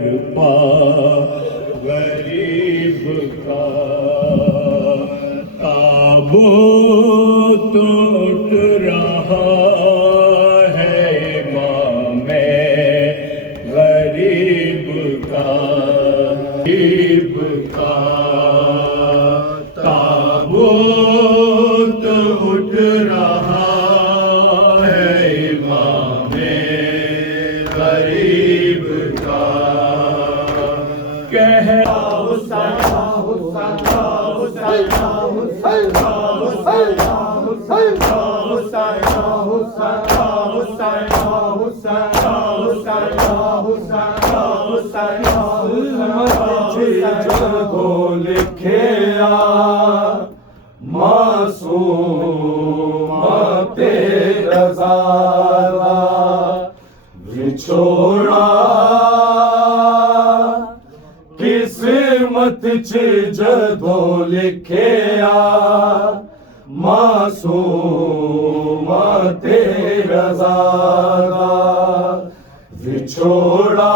पा गरीब का ताबूत उठ रहा है इमामे गरीब का ताबूत उठ रहा है इमामे गरीब का कह लिखिया मासूम तेरा ज़ारा विछोड़ा किस्मत च जदों लिखिया मासूम तेरा ज़ारा विछोड़ा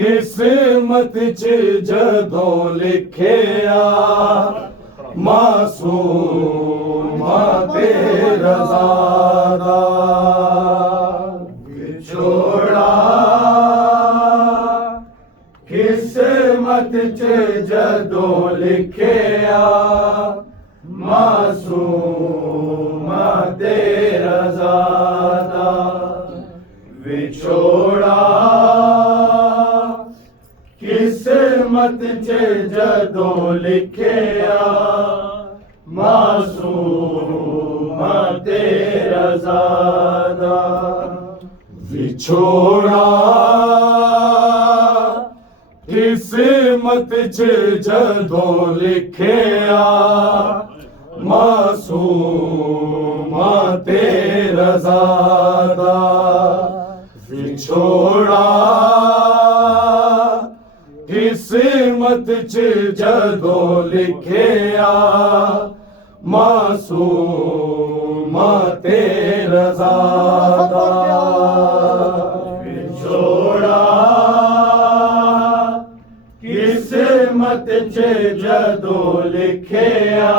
किस्मत च जदों लिखिया मासूम तेरा ज़ारा विछोड़ा किस्मत च जदों लिखिया मासूम तेरा ज़ारा विछोड़ा किस्मत च जदों लिखिया मासूम तेरा ज़ारा विछोड़ा किस्मत च जदों लिखिया मासूम तेरा ज़ारा विछोड़ा किस्मत च जदों लिखिया मासूम तेरा ज़ारा विछोड़ा किस्मत च जदों लिखिया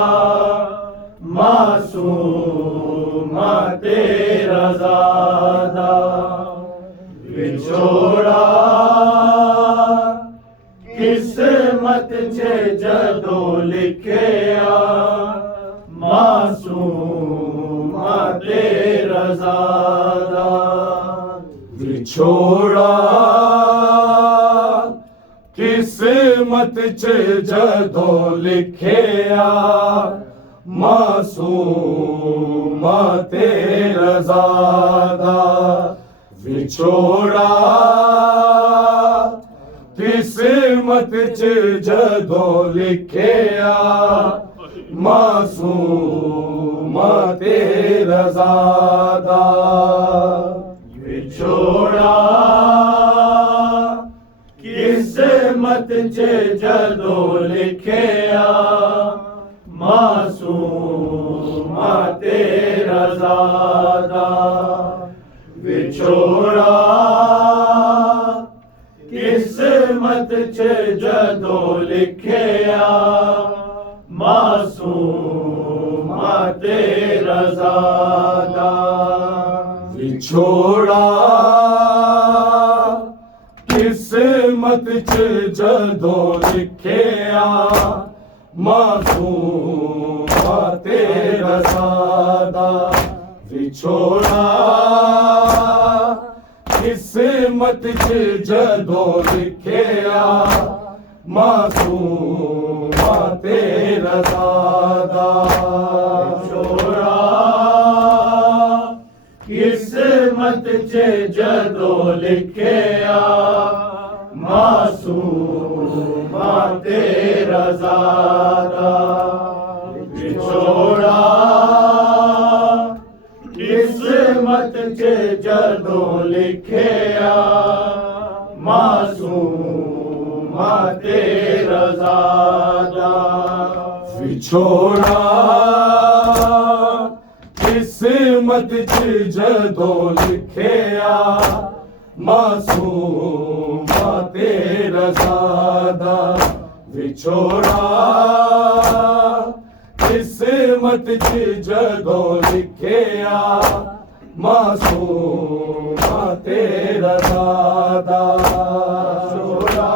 मासूम तेरा ज़ारा विछोड़ा किस्मत च जदों लिखिया मासूम तेरा ज़ारा विछोड़ा किस्मत च जदों लिखिया मासूम तेरा ज़ारा विछोड़ा किस्मत च जदों लिखिया मासूम तेरा ज़ारा विछोड़ा किस्मत च जदों लिखिया मासूम तेरा ज़ारा विछोड़ा किस्मत च जदों लिखिया मासूम तेरा ज़ारा विछोड़ा किस्मत च जदों लिखिया मासूम तेरा ज़ारा विछोड़ा किस्मत च जदों लिखिया मासूम तेरा ज़ारा विछोड़ा किस्मत च जदों लिखिया मासूम तेरा ज़ारा विछोड़ा किस्मत च जदों लिखिया मासूम तेरा ज़ारा विछोड़ा किस्मत च जदों लिखिया मासूमा तेरा ज़ादा विछोड़ा किस्मत च जदों लिखिया मासूमा तेरा ज़ादा विछोड़ा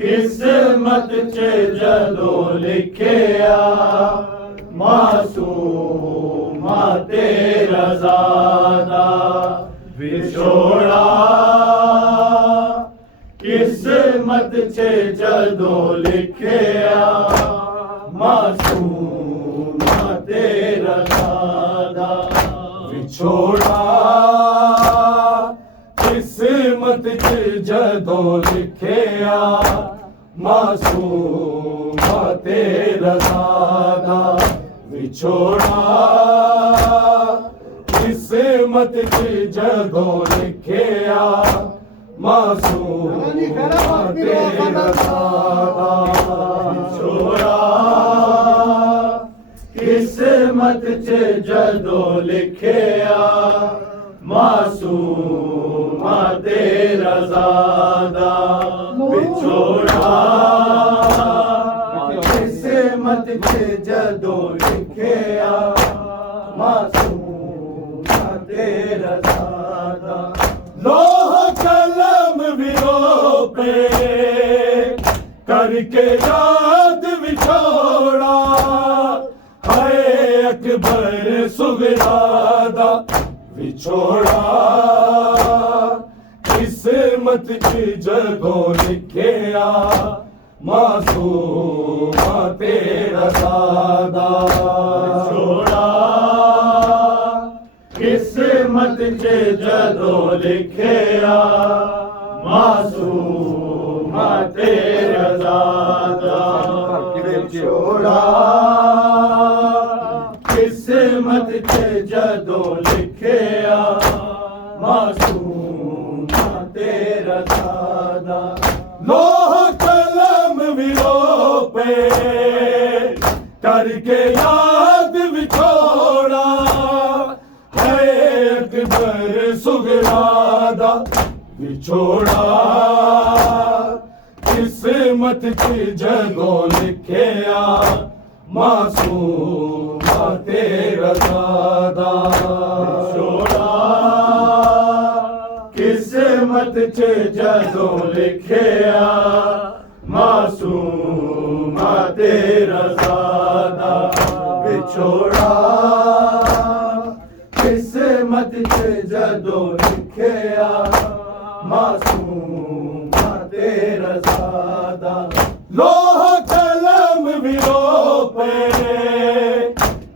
किस्मत च जदों लिखिया मासूमा तेरा ज़ादा विछोड़ा किस्मत च जदों लिखिया मासूमा तेरा ज़ादा विछोड़ा किस्मत च जदों लिखिया मासूमा तेरा ज़ादा विछोड़ा किस्मत च जदों लिखिया मासूमा तेरा ज़ादा विछोड़ा किस्मत च जदों लिखिया मासूमा तेरा ज़ादा विछोड़ा किस्मत च जदों लिखिया मासूमा तेरा ज़ादा लोह कलम विरोपे करके याद विछोड़ा हाय अकबर सुगरादा विछोड़ा किस्मत च जदों लिखिया मासूमा तेरा ज़ादा विछोड़ा किस्मत च जदों लिखिया मासूमा तेरा ज़ादा विछोड़ा किस्मत च जदों लिखिया मासूमा तेरा ज़ादा लोह कलम विरोपे करके याद विछोड़ा है अकबर सुगरादा विछोड़ा किस्मत च जदों लिखिया मासूमा तेरा ज़ादा विछोड़ा किस्मत च जदों लिखिया मासूमा तेरा ज़ादा विछोड़ा किस्मत च जदों लिखिया मासूमा तेरा ज़ादा लोह कलम विरोपे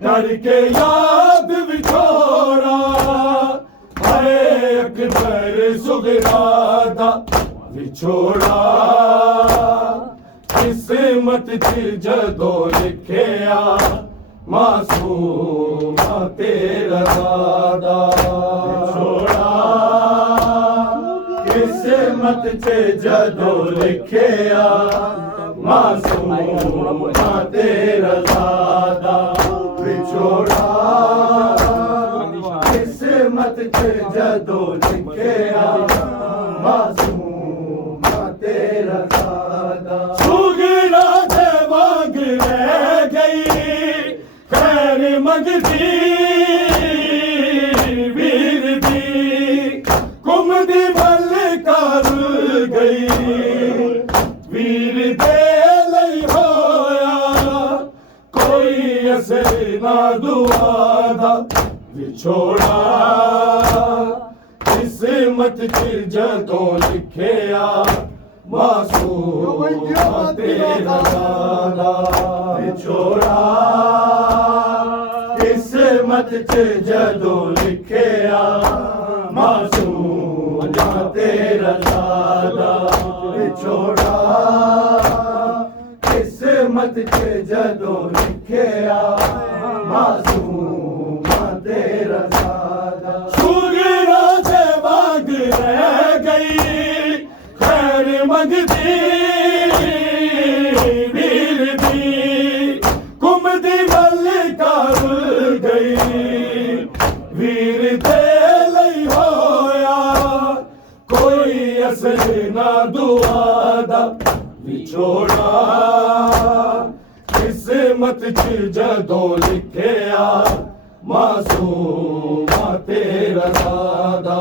करके याद विछोड़ा है अकबर सुगरादा विछोड़ा किस्मत च जदों लिखिया मासूमा तेरा ज़ादा विछोड़ा किस्मत च जदों लिखिया मासूमा तेरा ज़ादा विछोड़ा किस्मत च जदों लिखिया मासूमा तेरा ज़ादा सुगरा से मांग रह गई खैर मंगती वीर दी कुमदी मल कर गई वीर दे लई होया कोई असर ना दुआदा विछोड़ा किस्मत च जदों लिखिया मासूमा तेरा ज़ादा विछोड़ा किस्मत च जदों लिखिया मासूमा तेरा ज़ादा विछोड़ा किस्मत च जदों लिखिया मासूमा तेरा ज़ादा सुगरा से मांग रह गई खैर मंगती वीर दी कुमदी मल कर गई वीर दे लई होया कोई असर ना दुआ दा विछोड़ा किस्मत च जदों लिखिया मासूमा तेरा सादा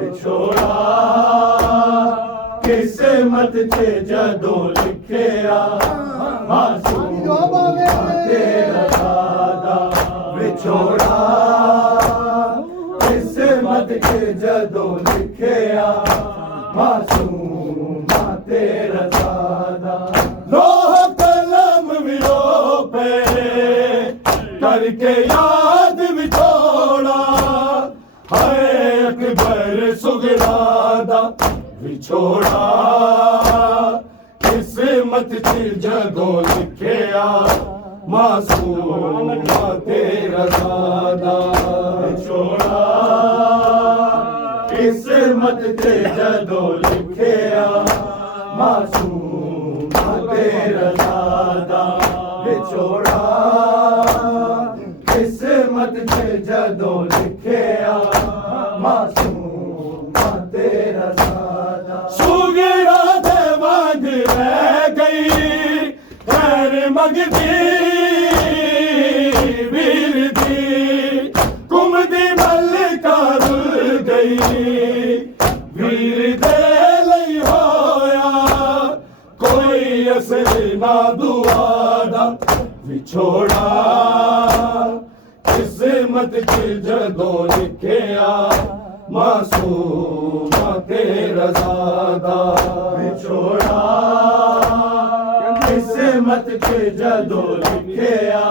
विछोड़ा किस्मत च जदों लिखिया मासूमा तेरा सादा विछोड़ा किस्मत च जदों लिखिया मासूमा तेरा सादा लोह कलम विरो पे करके याद विछोड़ा है अकबर सुगरादा विछोड़ा किस्मत च जदों लिखिया मासूमा तेरा सादा विछोड़ा किस्मत च जदों लिखिया मासूमा तेरा सादा विछोड़ा किस्मत च जदों लिखिया मासूमा तेरा सादा सुगरा दे वांग रह गई खैर मंगदी वीर दी कुमदी मल कर गई वीर दे लई होया कोई असर ना दुआ दा विछोड़ा किस्मत च जदों लिखिया मासूमा तेरा सादा विछोड़ा किस्मत च जदों लिखिया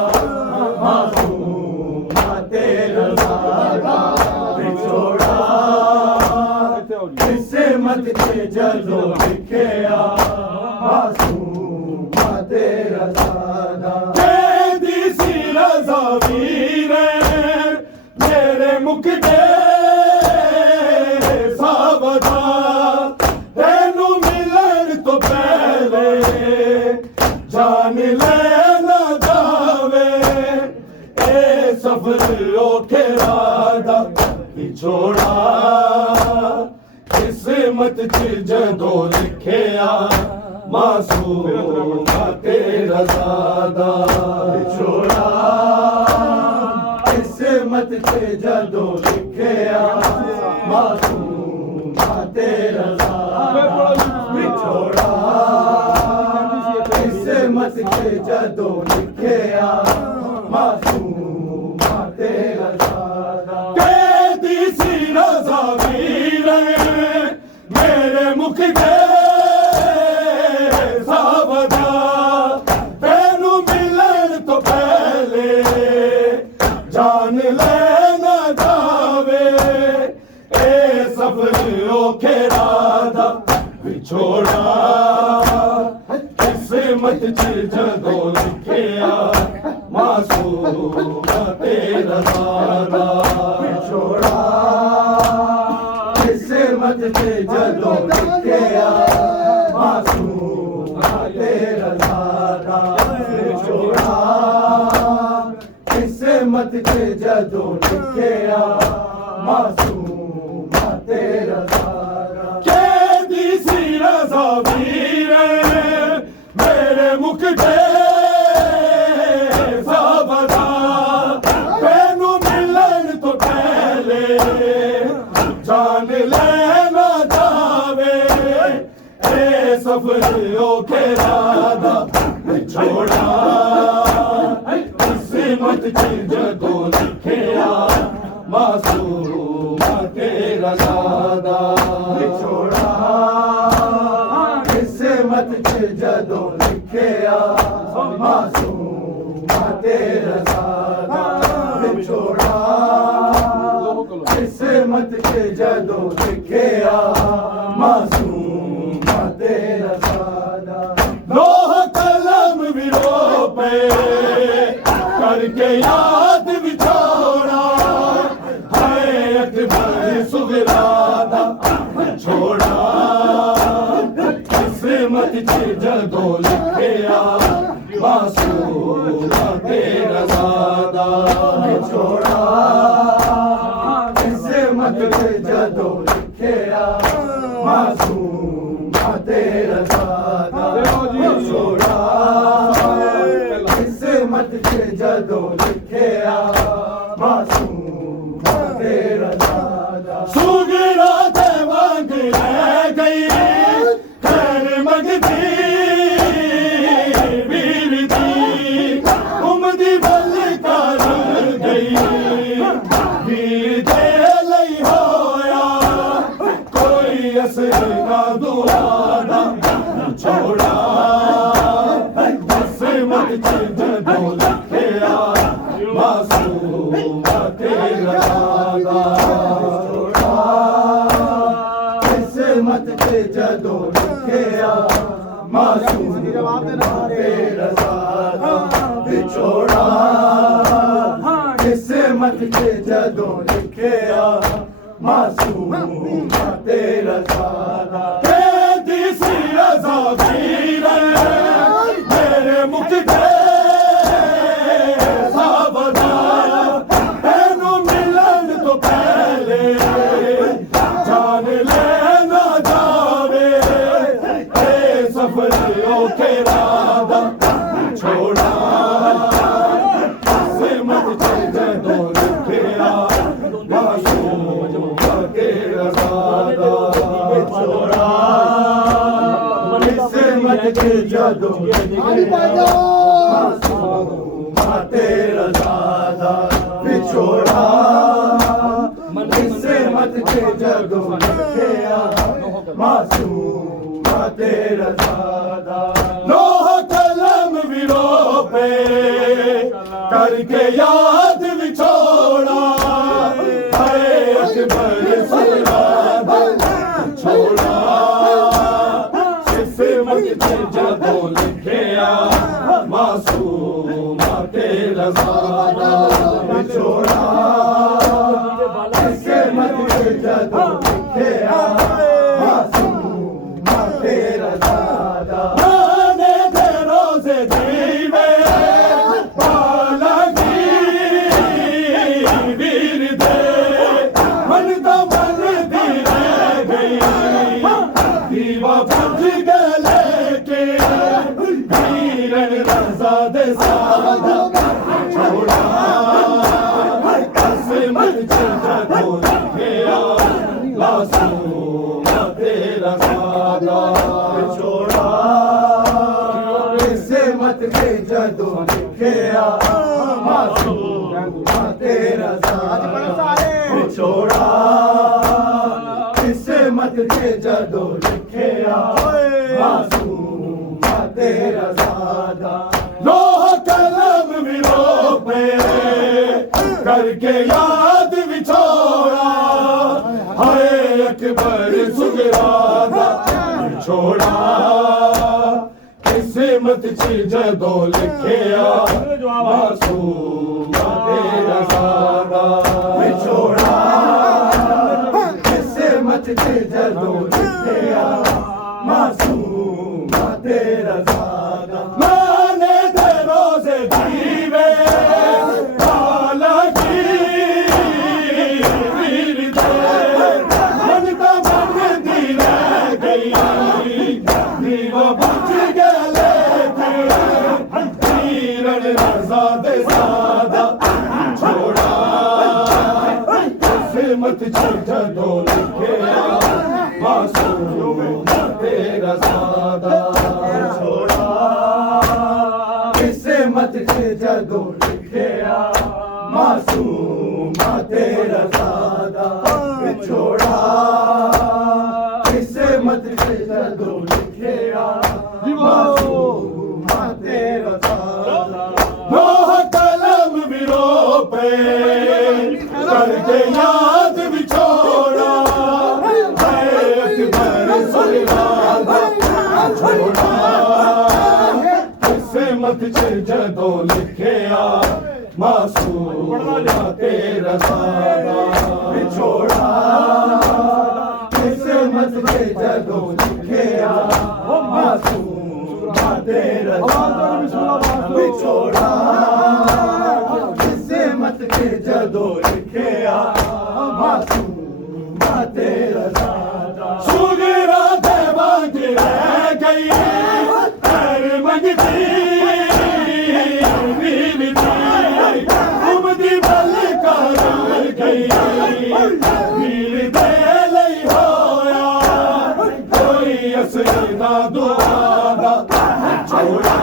मासूमा तेरा सादा विछोड़ा किस्मत च जदों लिखिया मासूमा तेरा सादा कैदी सी रज़ा वीर मेरे मुख दे सावधा तेनू मिलन तो पहले जान लेना जावे ए सफर औखे रादा विछोड़ा किस्मत च जदों लिखिया मासूमा तेरा सादा विछोड़ा किस्मत च जदों लिखिया मासूमा तेरा सादा विछोड़ा किस्मत च जदों लिखिया मासूमा तेरा सादा कैदी सी रज़ा वीर मेरे मुख दे सावधा तेनू मिलन तो पहले जान लेना जावे ए सफर औखे रादा विछोड़ा किस्मत च जदों लिखिया मासूमा तेरा सादा विछोड़ा किस्मत च जदों लिखिया मासूमा तेरा सादा विछोड़ा किस्मत च जदों लिखिया मासूमा तेरा सादा कैदी सी रज़ा वीर मेरे मुख दे सावधा तेनू मिलन तो पहले जान लेना जावे ए सफर औखे रादा विछोड़ा किस्मत च जदों लिखिया मासूमा तेरा सादा विछोड़ा किस्मत च जदों लिखिया मासूमा तेरा सादा विछोड़ा किस्मत च जदों लिखिया मासूमा तेरा सादा लोह कलम विरो पे करके याद विछोड़ा है अकबर सुगरादा विछोड़ा किस्मत च जदों लिखिया मासूमा तेरा सादा विछोड़ा किस्मत च जदों लिखिया मासूम तेरा सादा छोड़ा किस्मत के जदों लिखिया मासूम तेरा सादा सुगरा ते मांग ले गई खैर मंगती वीर दी उमदी बल कर गई वीर दे लई होया कोई असर ना दुआना छोड़ा किस्मत के जदों लिखिया मासूम तेरा सादा छोड़ा किस्मत के जदों लिखिया मासूम तेरा सादा बिछोड़ा किस्मत के जदों लिखिया मासूम तेरा सादा तीसरी रज़ा मेरे मुख दे सावदा तेनू मिलन तो पहले जान लेना जावे सफर ओके रादा छोड़ा किस्मत के जदों लिखिया मासूम तेरा सादा छोड़ा किस्मत के जदों लिखिया मासूम तेरा सादा बिछोड़ा किस्मत के जदों लिखिया मासूम तेरा सादा लोह कलम विरो पे करके याद बिछोड़ा है अकबर सुरादा छोड़ा किस्मत के जदों लिखिया मासूम तेरा सादा बिछोड़ा किस्मत के जदों लिखिया मासूम तेरा सादा माने दे रोज़े दीवे पालगी वीर दे मन तो मन दी रह गई दीवा बुझ गले के वीरन रज़ा दे सादा छोड़ा किस्मत के जदों लिखिया मासूम तेरा सादा छोड़ा किस्मत के जदों लिखिया मासूम तेरा सादा छोड़ा किस्मत के जदों लिखिया मासूम तेरा सादा लोह कलम विरो पे करके याद बिछोड़ा हाय अकबर सुगरादा छोड़ा किस्मत के जदों लिखिया मासूम तेरा सादा बिछोड़ा किस्मत के जदों लिखिया मासूम तेरा सादा माने दे रोज़े दीवे पालगी वीर दे मन तो मन दी रह गई दीवा बुझ गले वीरन रज़ा दे सादा छोड़ा किस्मत के जदों लिखिया मासूम तेरा सादा छोड़ा किस्मत के जदों लिखिया मासूम तेरा सादा छोड़ा किस्मत के जदों लिखिया मासूम तेरा सादा लोह कलम विरो पे करके याद बिछोड़ा है अकबर सुरादा छोड़ा किस्मत के जदों लिखिया मासूम तेरा सादा छोड़ा किस्मत के जदों लिखिया मासूम तेरा सादा छोड़ा किस्मत के जदों लिखिया मासूम तेरा सादा ना दुआ दा छोड़ा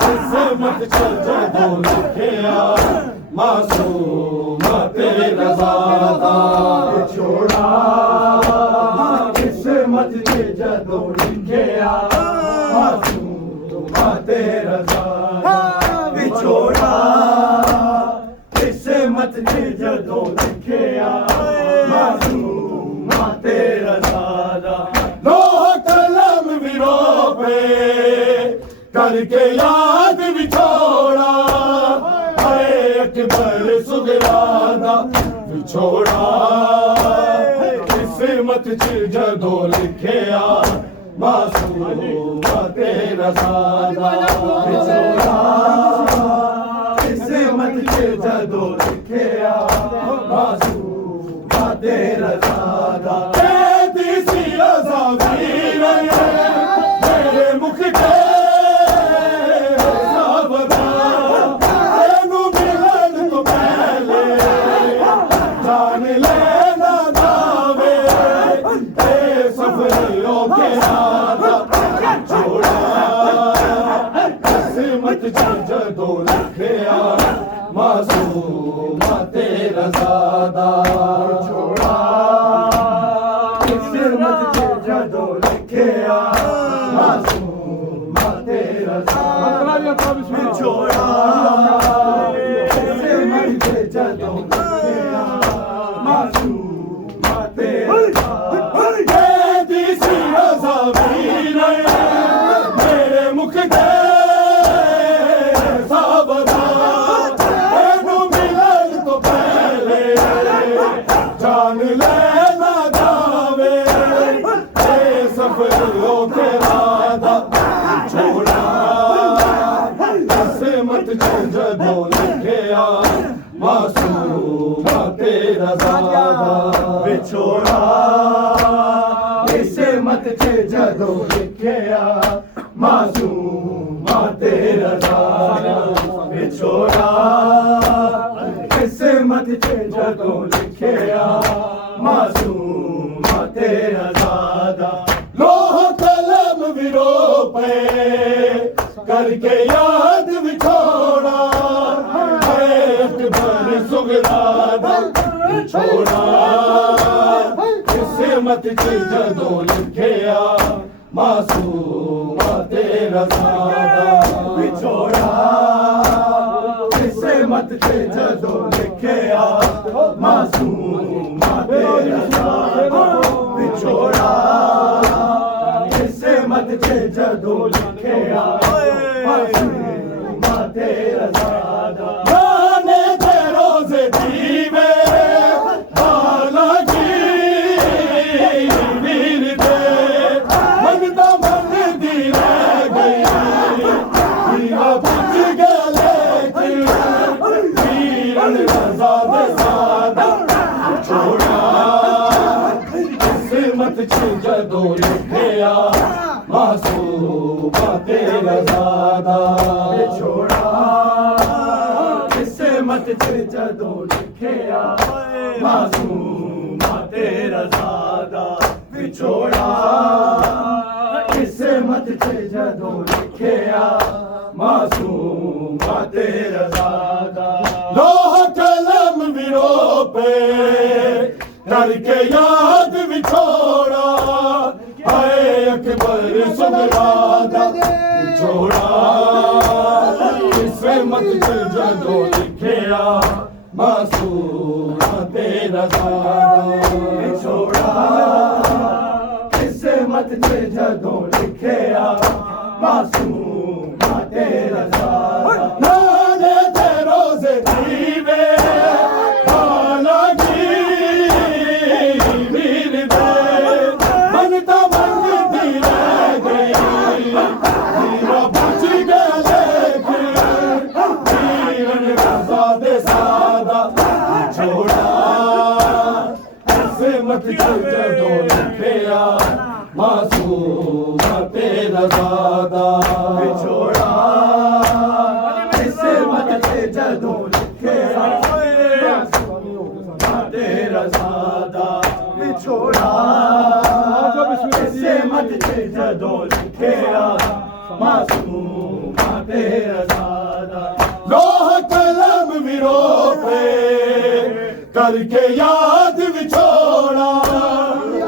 किस्मत च जदों लिखिया मासूम तेरी रज़ा दा छोड़ा किस्मत च जदों लिखिया मासूम तेरी रज़ा दा विछोड़ा किस्मत च जदों लिखिया मासूम तेरी रज़ा दा लोह कलम विरो पे करके याद विछोड़ा हाय अकबर सुगरा दा विछोड़ा किस्मत च जदों लिखिया मासूम तेरी रज़ा दा विछोड़ा किस्मत च जदों लिखिया मासूम तेरी रज़ा दा सी रज़ा वीर मेरे मुख के सावदा तेनू मिलन तो पहले जान लेना दावे ते सफरियों के नादा छोड़ा किस्मत च जदों लिखिया मासूम तेरी रज़ा दा छोड़ा किस्मत च जदों लिखिया मासूम तेरी रज़ा दा छोड़ा किस्मत च जदों लिखिया मासूम तेरी रज़ा दी सी रज़ा वीर मेरे मुख के सावदा तेनू मिलन तो पहले जान लेना दावे ते सफरियों के रादा छोड़ा किस्मत च जदों लिखिया मासूम तेरी रज़ा दा विछोड़ा किस्मत च जदों लिखिया मासूम तेरी रज़ा दा विछोड़ा किस्मत च जदों लिखिया मासूम तेरी रज़ा दा लोह कलम विरो पे करके याद विछोड़ा हाय अकबर सुगरा दा छोड़ा किस्मत च जदों लिखिया मासूम तेरी रज़ा दा विछोड़ा किस्मत च जदों लिखिया मासूम तेरी रज़ा दा विछोड़ा किस्मत च जदों लिखिया मासूम तेरी रज़ा दा गाने दे रोज़े दीवे हालांकि वीर दे मन दा मन दी रह गई दिया बुझ गया लेकिन वीरन रज़ा दे सादा छोड़ा किस्मत च जदों लिखिया मासूम तेरी रज़ा दा छोड़ा किस्मत च जदों लिखिया मासूम तेरी रज़ा दा विछोड़ा किस्मत च जदों लिखिया मासूम तेरी रज़ा दा लोह कलम विरो पे करके याद विछोड़ा हाय अकबर सुगरा दा छोड़ा किस्मत च जदों लिखिया मासूम तेरी रज़ा दा छोड़ा किस्मत च जदों लिखिया मासूम तेरी रज़ा दा नाने ते रोज़े दीवे हालांकि वीर दे मन दा मन दी रह गई दिया बुझ गया लेकिन वीरन रज़ा दे सादा छोड़ा किस्मत च जदों लिखिया मासूम तेरी रज़ा दा छोड़ा किस्मत च जदों लिखिया तेरी रज़ा दा छोड़ा किस्मत च जदों लिखिया मासूमा ते रज़ादा लोह कलम विरोपे करके याद विछोड़ा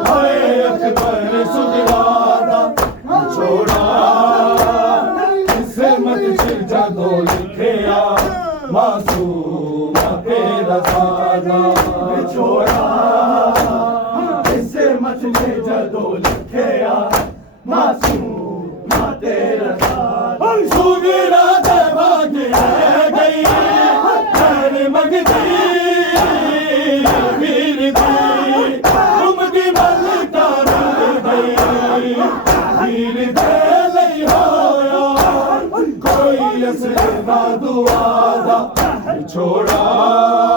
हाय अकबर सुगरादा छोड़ा किस्मत च जदों लिखिया मासूमा ते रज़ादा छोड़ा किस्मत च जदों लिखिया मासूमा ते रज़ादा सुगरा दबाग गई कर मगदी वीर दी उमदी मल कर गई वीर दे लई होया कोई असर ना दुआ दा छोड़ा